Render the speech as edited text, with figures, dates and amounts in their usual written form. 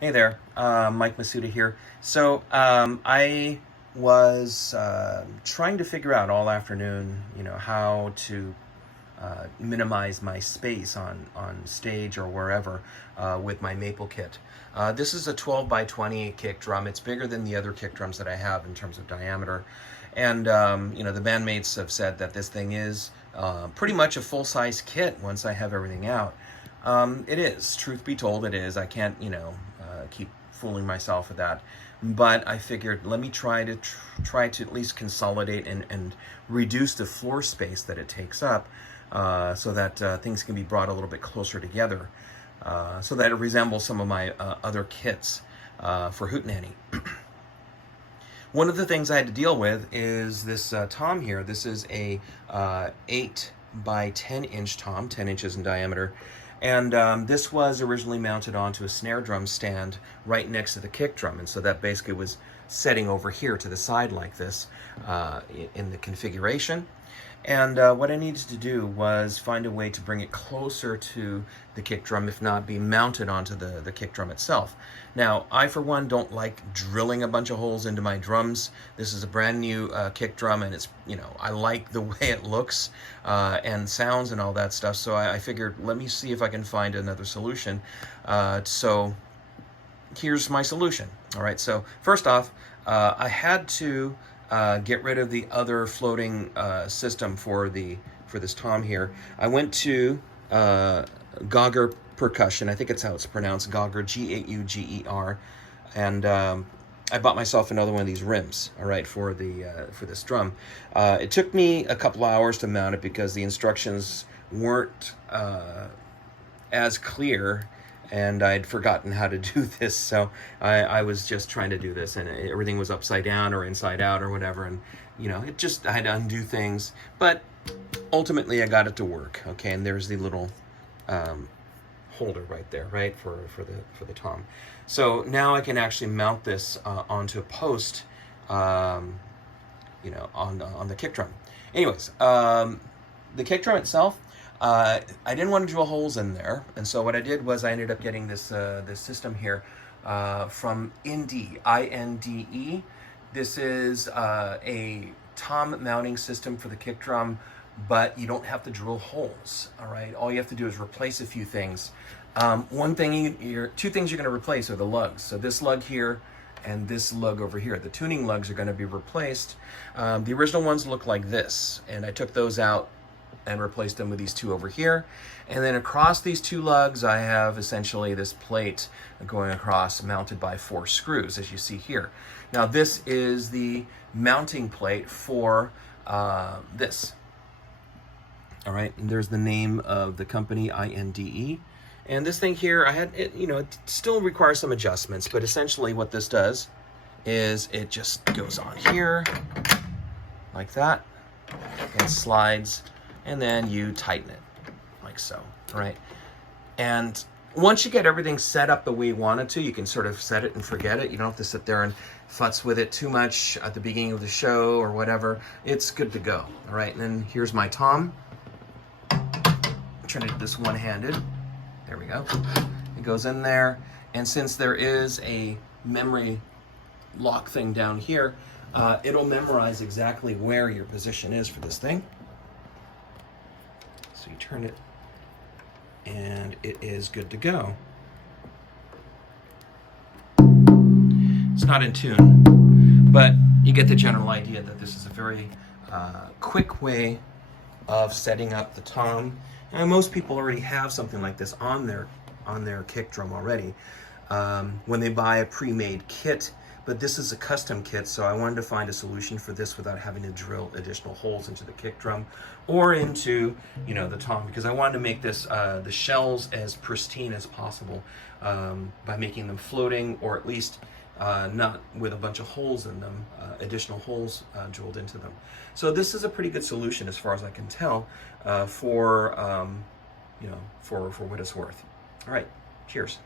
Hey there, Mike Masuda here. I was trying to figure out all afternoon, how to minimize my space on stage or wherever with my maple kit. This is a 12 by 20 kick drum. It's bigger than the other kick drums that I have in terms of diameter. And, the bandmates have said that this thing is pretty much a full-size kit once I have everything out. It is. Truth be told, it is. I can't, keep fooling myself with that. But I figured, let me try to at least consolidate and reduce the floor space that it takes up, so that things can be brought a little bit closer together, so that it resembles some of my other kits for Hootenanny. One of the things I had to deal with is this tom here. This is a 8 by 10 inch tom, 10 inches in diameter. And this was originally mounted onto a snare drum stand right next to the kick drum. And so that basically was setting over here to the side like this in the configuration. And what I needed to do was find a way to bring it closer to the kick drum, if not be mounted onto the kick drum itself. Now, I, for one, don't like drilling a bunch of holes into my drums. This is a brand new kick drum, and it's, I like the way it looks and sounds and all that stuff. So I figured, let me see if I can find another solution. So here's my solution. All right, so first off, I had to get rid of the other floating system for this tom here. I went to Gauger Percussion. I think it's how it's pronounced, Gauger, Gauger, and I bought myself another one of these rims. All right, for this drum. It took me a couple hours to mount it because the instructions weren't as clear, and I'd forgotten how to do this, so I was just trying to do this, and everything was upside down or inside out or whatever, and I had to undo things, but ultimately I got it to work. Okay, and there's the little holder right there, right, for the tom. So now I can actually mount this onto a post, on the kick drum. Anyways, the kick drum itself, I didn't want to drill holes in there, and so what I did was I ended up getting this system here from INDE, INDE. This is a tom mounting system for the kick drum, but you don't have to drill holes. All right, all you have to do is replace a few things. Two things you're going to replace are the lugs. So this lug here and this lug over here. The tuning lugs are going to be replaced. The original ones look like this, and I took those out and replaced them with these two over here. And then across these two lugs, I have essentially this plate going across, mounted by 4 screws, as you see here. Now, this is the mounting plate for this. All right, and there's the name of the company, INDE. And this thing here, it still requires some adjustments, but essentially what this does is it just goes on here like that and slides, and then you tighten it like so, right? And once you get everything set up the way you want it to, you can sort of set it and forget it. You don't have to sit there and futz with it too much at the beginning of the show or whatever. It's good to go, all right? And then here's my tom. I'm trying to do this one-handed. There we go. It goes in there, and since there is a memory lock thing down here, it'll memorize exactly where your position is for this thing. So you turn it, and it is good to go. It's not in tune, but you get the general idea that this is a very quick way of setting up the tom. And most people already have something like this on their kick drum already when they buy a pre-made kit. But this is a custom kit, so I wanted to find a solution for this without having to drill additional holes into the kick drum or into, the tom, because I wanted to make this the shells as pristine as possible by making them floating, or at least not with a bunch of holes in them, additional holes drilled into them. So this is a pretty good solution as far as I can tell for what it's worth. All right, cheers.